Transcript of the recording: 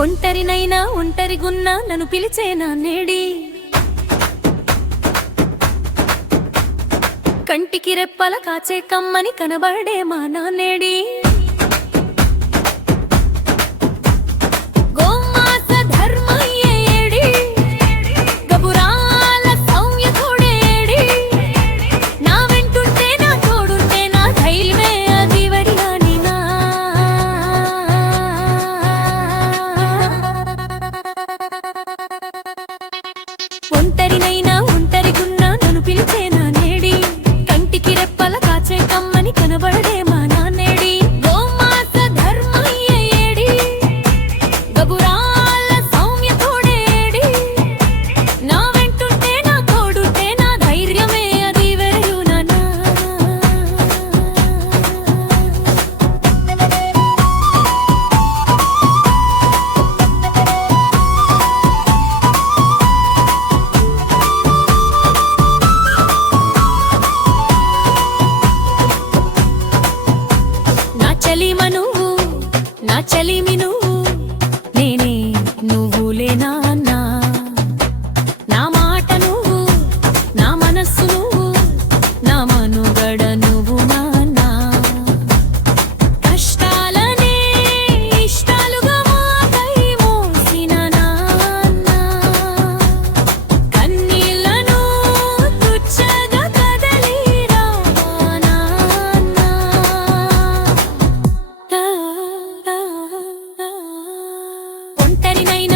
ఒంటరినైనా ఒంటరిగున్నా నన్ను పిలిచేనా నేడి కంటికి రెప్పల కాచే కమ్మని కనబడే మా నాన్నేడి ఒంటరినైనా ఒంటరిగున్నా నన్ను పిలిచేనా నేడి కంటికి రెప్పల కాచే కమ్మని కనబడే మా నాన్నేడి గోమాత ధర్మయ్య ఏడి గబురాల సౌమ్య తోడేడి నా వెంటుంటే నా తోడుంటే నా ధైర్యమే అది వెరునానా నా చలిమి నువ్వు నేనే నువ్వులేనా అన్నా నా మాట నువ్వు నా మనస్సు నువ్వు నా మనుగడ నువ్వు నాన్నా కష్టాలనే ఇష్టాలుగా మాకై మోసిన నాన్నా కన్నీళ్లను తుచ్చగా కదలిరా నాన్నా ఒంటరినైనా